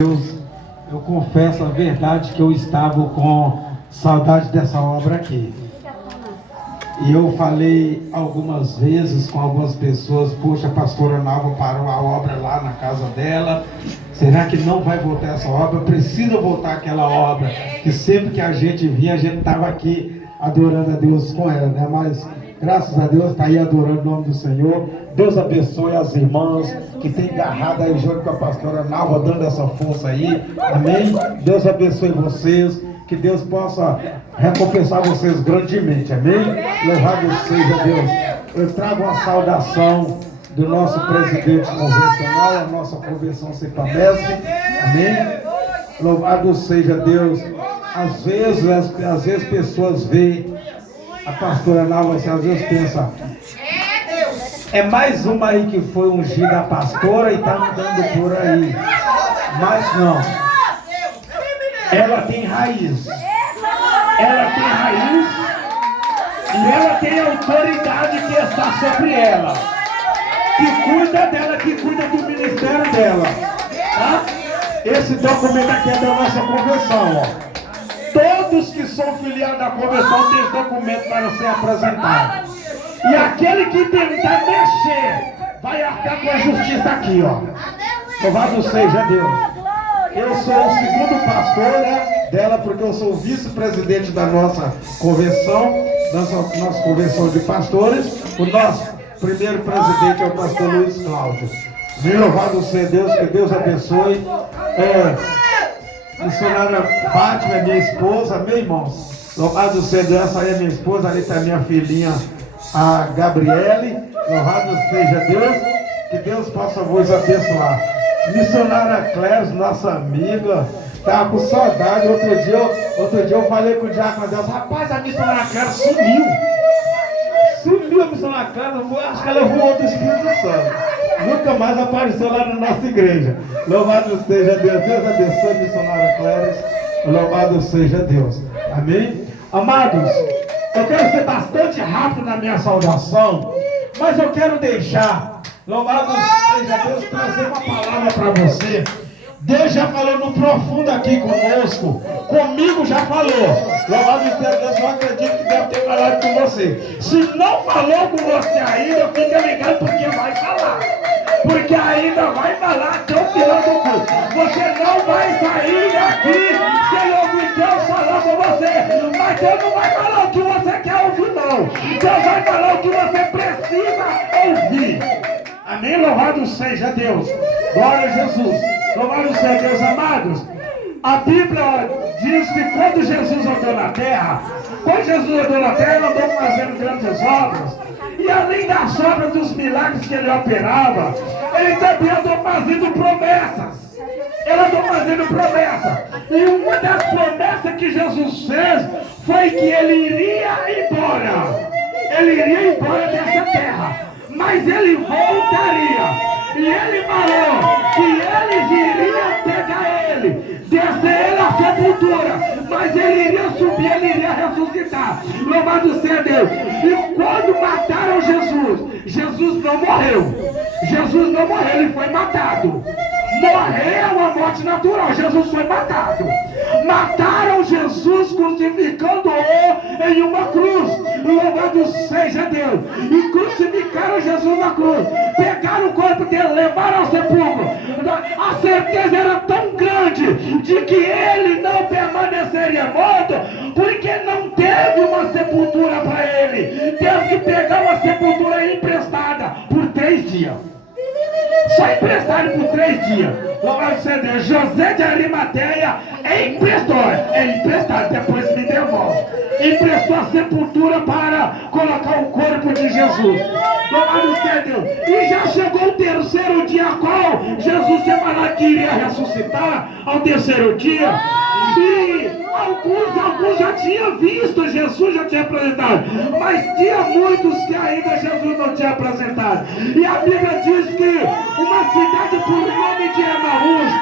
Eu confesso a verdade que eu estava com saudade dessa obra aqui. E eu falei algumas vezes com algumas pessoas: poxa, a pastora Nalva parou a obra lá na casa dela. Será que não vai voltar essa obra? Precisa voltar aquela obra. Que sempre que a gente vinha, a gente estava aqui adorando a Deus com ela, né? Mas graças a Deus está aí adorando o nome do Senhor. Deus abençoe as irmãs que têm agarrado aí junto com a pastora Nalva, dando essa força aí. Amém? Deus abençoe vocês. Que Deus possa recompensar vocês grandemente. Amém? Louvado seja Deus. Eu trago uma saudação do nosso presidente convencional, a nossa convenção Cepamestre. Amém? Louvado seja Deus. Às vezes pessoas veem a pastora Nalva, às vezes pensa: é mais uma aí que foi ungida a pastora e está andando por aí. Mas não. Ela tem raiz. Ela tem raiz e ela tem autoridade que está sobre ela, que cuida dela, que cuida do ministério dela. Tá? Esse documento aqui é da nossa convenção. Ó. Todos que são filiados à convenção têm esse documento para ser apresentado. E aquele que tentar mexer vai arcar com a justiça aqui, ó. Louvado seja Deus. Eu sou o segundo pastor, né, dela, porque eu sou o vice-presidente da nossa convenção, nossa convenção de pastores. O nosso primeiro presidente é o pastor Luiz Cláudio. Louvado seja Deus, que Deus abençoe. Missionária Fátima é minha esposa, amém, irmãos? Louvado seja Deus, essa aí é minha esposa, ali está minha filhinha, a Gabriele. Louvado seja Deus, que Deus possa vos abençoar. Missionária Cléris, nossa amiga, estava com saudade. Outro dia eu falei com o diácono Deus: rapaz, a missionária Cléris sumiu. Sumiu a missionária Cléris, acho que ela voou do Espírito Santo. Nunca mais apareceu lá na nossa igreja. Louvado seja Deus. Deus abençoe a missionária Cléris. Louvado seja Deus. Amém? Amados, eu quero ser bastante rápido na minha saudação, mas eu quero deixar, louvado seja Deus, trazer uma palavra para você. Deus já falou no profundo aqui conosco. Comigo já falou. Louvado seja Deus, eu acredito que deve ter falado com você. Se não falou com você ainda, fica ligado, porque vai falar. Porque ainda vai falar até o final do culto. Você não vai sair daqui sem ouvir Deus falar com você. Mas Deus não vai falar o que você quer ouvir, não. Deus vai falar o que você precisa ouvir. Amém? Louvado seja Deus. Glória a Jesus. Louvado seja Deus, amados. A Bíblia diz que quando Jesus andou na terra, ele andou fazendo grandes obras. E além das obras, dos milagres que ele operava, ele também andou fazendo promessas. Ele andou fazendo promessas. E uma das promessas que Jesus fez foi que ele iria embora. Ele iria embora dessa terra. Mas ele voltaria. E ele falou que eles iriam pegar ele, descer ele à sepultura, mas ele iria subir, ele iria ressuscitar. Louvado seja Deus. E quando mataram Jesus, Jesus não morreu. Jesus não morreu, ele foi matado. Morreu a morte natural, Jesus foi matado. Mataram Jesus crucificando-o em uma cruz. Louvado seja Deus. E crucificaram Jesus na cruz. Pegaram o corpo dele, levaram ao sepulcro. A certeza era tão grande de que ele não permaneceria morto, porque não teve uma sepultura para ele. Teve que pegar uma sepultura emprestada por 3 dias. Só emprestaram por 3 dias. Louvado seja Deus. José de Arimateia emprestado, depois me devolve. Emprestou a sepultura para colocar o corpo de Jesus. Louvado seja Deus. E já chegou o 3º dia, a qual Jesus tinha falado que iria ressuscitar ao 3º dia. E alguns já tinham visto, Jesus já tinha apresentado, mas tinha muitos que ainda Jesus não tinha apresentado. E a Bíblia diz que uma cidade por nome de Emaús,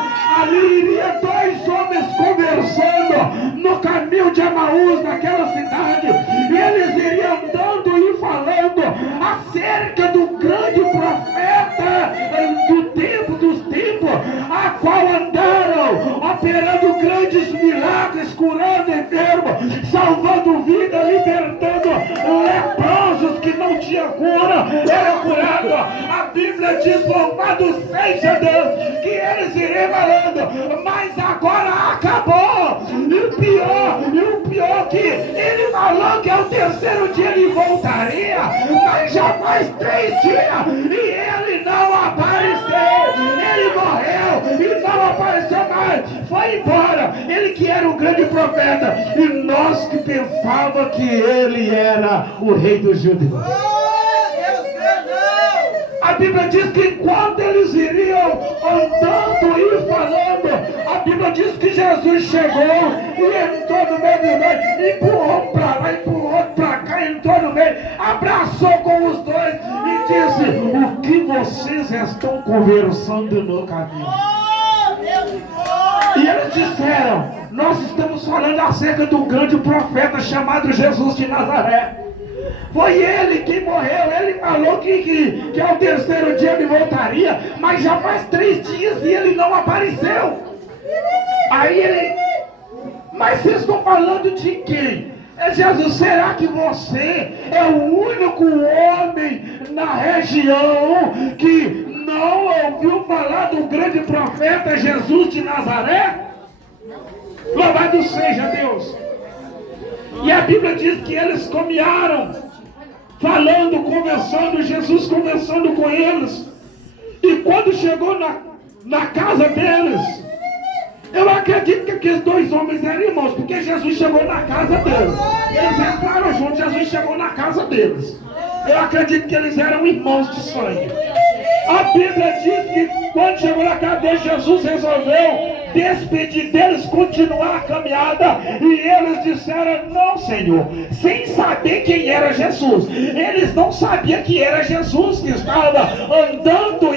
ali iria 2 homens conversando no caminho de Emaús, naquela cidade, e eles iriam andando e falando acerca do grande profeta do tempo dos tempos, a qual andaram operando grandes milagres, curando enfermos, salvando vida, libertando leprosos que não tinham cura, era curado. A Bíblia diz, louvado seja Deus, que eles iriam falando, mas agora acabou. E o pior que ele falou que ao terceiro dia ele voltaria, mas já faz 3 dias e ele não apareceu. Ele morreu e não apareceu mais, foi embora. Ele que era um grande profeta, e nós que pensávamos que ele era o rei dos judeus. A Bíblia diz que enquanto eles iriam andando e falando, a Bíblia diz que Jesus chegou e entrou no meio do meio, empurrou para lá, empurrou para cá, entrou no meio, abraçou com os dois e disse, o que vocês estão conversando no caminho? E eles disseram, nós estamos falando acerca do grande profeta chamado Jesus de Nazaré. Foi ele que morreu, ele falou que ao terceiro dia ele voltaria, mas já faz 3 dias e ele não apareceu. Aí ele, mas vocês estão falando de quem? É Jesus. Será que você é o único homem na região que não ouviu falar do grande profeta Jesus de Nazaré? Louvado seja Deus. E a Bíblia diz que eles caminharam, falando, conversando, Jesus conversando com eles. E quando chegou na casa deles, eu acredito que aqueles 2 homens eram irmãos, porque Jesus chegou na casa deles. Eles entraram juntos, Jesus chegou na casa deles. Eu acredito que eles eram irmãos de sangue. A Bíblia diz que quando chegou na casa deles, Jesus resolveu despedir deles, continuar a caminhada, e eles disseram, não Senhor, sem saber quem era Jesus. Eles não sabiam que era Jesus que estava andando